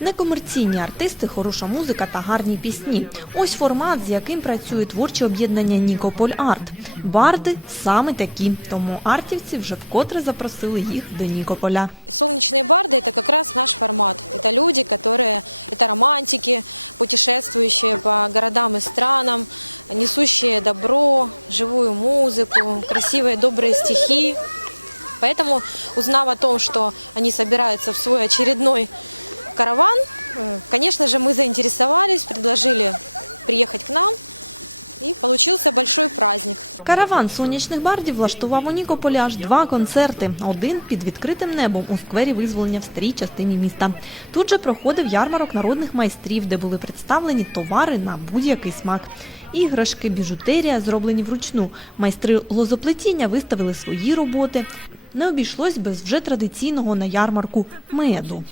Некомерційні артисти, хороша музика та гарні пісні. Ось формат, з яким працює творче об'єднання Нікополь Арт. Барди саме такі, тому артівці вже вкотре запросили їх до Нікополя. Солнечные барды – это как раз наш формат. Это люди, которые, это романтики, путешествующие по городам и странам, несущие добро, живую музыку, красивые, добрые стихи. Поэтому, узнав о том, что они собираются в свой очередной караван, конечно же, мы заинтересовались, предложили приехать к нам, І получился большой праздник. Караван сонячних бардів влаштував у Нікополі аж два концерти. Один під відкритим небом у сквері визволення в старій частині міста. Тут же проходив ярмарок народних майстрів, де були представлені товари на будь-який смак Іграшки, біжутерія, зроблені вручну. Майстри лозоплетіння виставили свої роботи. Не обійшлось без вже традиційного на ярмарку меду.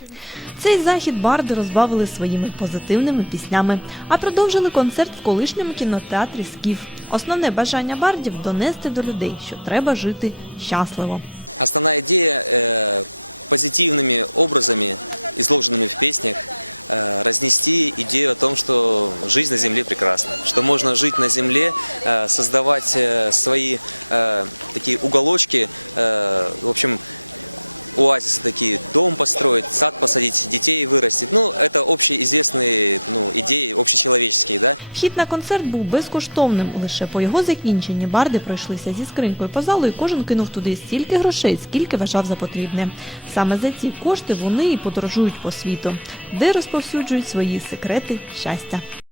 Цей захід барди розбавили своїми позитивними піснями, а продовжили концерт в колишньому кінотеатрі Скіф. Основне бажання бардів донести до людей, що треба жити щасливо. Основная идея э, позитивными образами, изложенными в песнях, э, разнести идею о том, что жизнь на Земле прекрасна, что можно жить на Земле, э, создавать э, свои э, такие уголочки, э, в общем, оазисы такие, дом построить, сад посадить, детей вырастить. Ну, это общеизвестные ну, идеи, общечеловеческие, да. Вхід на концерт був безкоштовним. Лише по його закінченні барди пройшлися зі скринькою по залу, і кожен кинув туди стільки грошей, скільки вважав за потрібне. Саме за ці кошти вони і подорожують по світу, де розповсюджують свої секрети щастя.